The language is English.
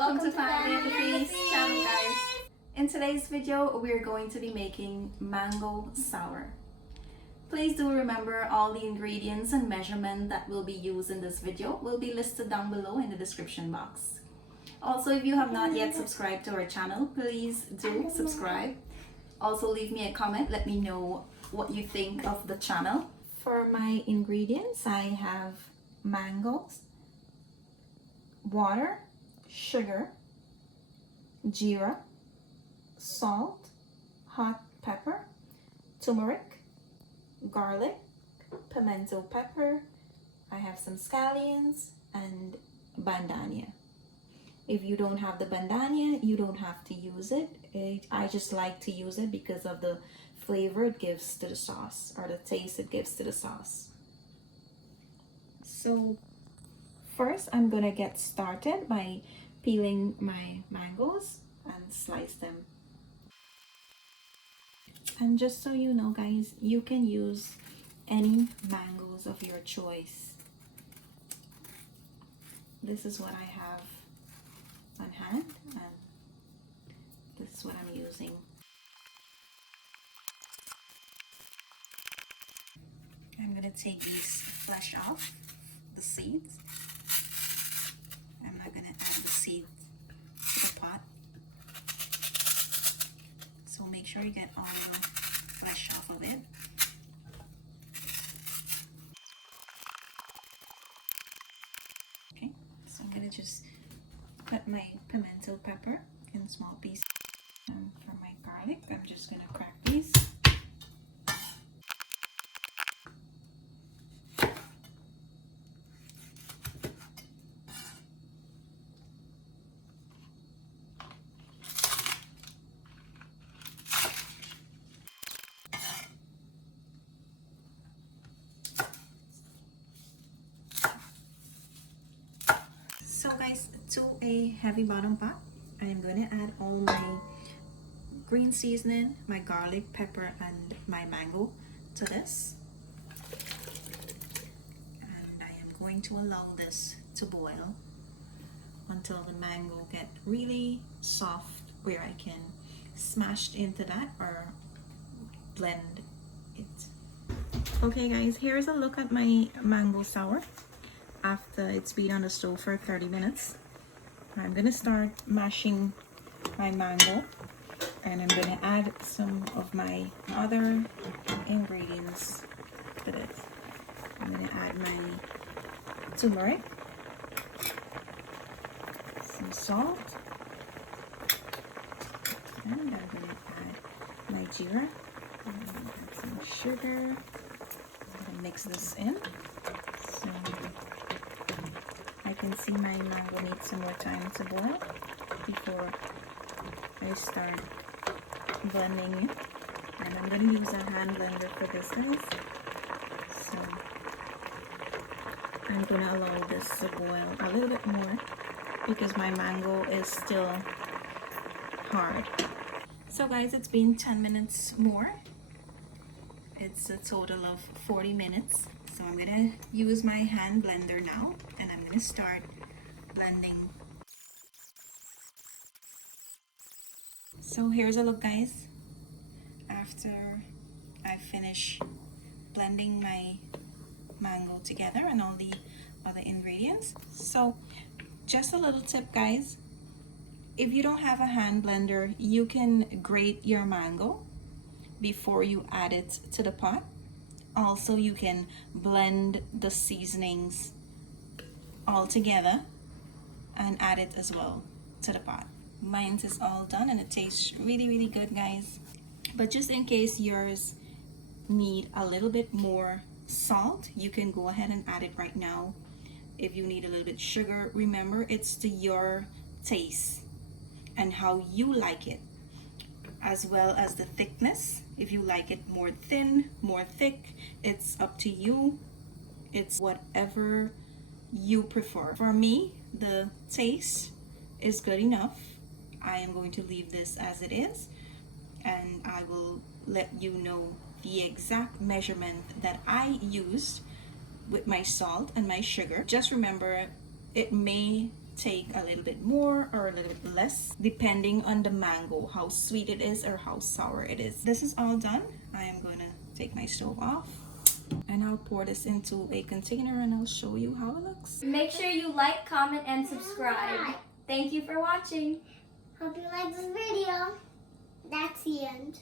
Welcome to Finding the Feast channel, guys. In today's video, we're going to be making mango sour. Please do remember all the ingredients and measurement that will be used in this video will be listed down below in the description box. Also, if you have not yet subscribed to our channel, please do subscribe. Also, leave me a comment. Let me know what you think of the channel. For my ingredients, I have mangoes, water, sugar, Geera, salt, hot pepper, turmeric, garlic, pimento pepper. I have some scallions and bandania. If you don't have the bandania, you don't have to use it. I just like to use it because of the flavor it gives to the sauce, or the taste it gives to the sauce. So first I'm gonna get started by peeling my mangoes and slice them. And just so you know, guys, you can use any mangoes of your choice. This is what I have on hand, and this is what I'm using. I'm gonna take these flesh off, the seeds. I'm not gonna add the seeds to the pot. So make sure you get all the flesh off of it. Okay, so I'm gonna just cut my pimento pepper in small pieces. And for my garlic, I'm just gonna crack these. So guys, to a heavy bottom pot, I am going to add all my green seasoning, my garlic, pepper, and my mango to this. And I am going to allow this to boil until the mango get really soft, where I can smash into that or blend it. Okay guys, here's a look at my mango sour after it's been on the stove for 30 minutes. I'm gonna start mashing my mango, and I'm gonna add some of my other ingredients to this. I'm gonna add my turmeric, some salt, and I'm gonna add my Geera, and add some sugar. I'm gonna mix this in. So I can see my mango needs some more time to boil before I start blending it. And I'm going to use a hand blender for this, guys. So I'm going to allow this to boil a little bit more because my mango is still hard. So guys, it's been 10 minutes more. It's a total of 40 minutes. So I'm gonna use my hand blender now, and I'm gonna start blending. So here's a look, guys, after I finish blending my mango together and all the other ingredients. So just a little tip, guys, if you don't have a hand blender, you can grate your mango before you add it to the pot. Also, you can blend the seasonings all together and add it as well to the pot. Mine is all done and it tastes really good, guys. But just in case yours need a little bit more salt, you can go ahead and add it right now. If you need a little bit sugar, remember, it's to your taste and how you like it, as well as the thickness. If you like it more thin, more thick, it's up to you. It's whatever you prefer. For me, the taste is good enough. I am going to leave this as it is, and I will let you know the exact measurement that I used with my salt and my sugar. Just remember, it may take a little bit more or a little bit less depending on the mango, how sweet it is or how sour it is. This is all done. I am going to take my stove off and I'll pour this into a container and I'll show you how it looks. Make sure you like, comment, and subscribe. Thank you for watching. Hope you like this video. That's the end.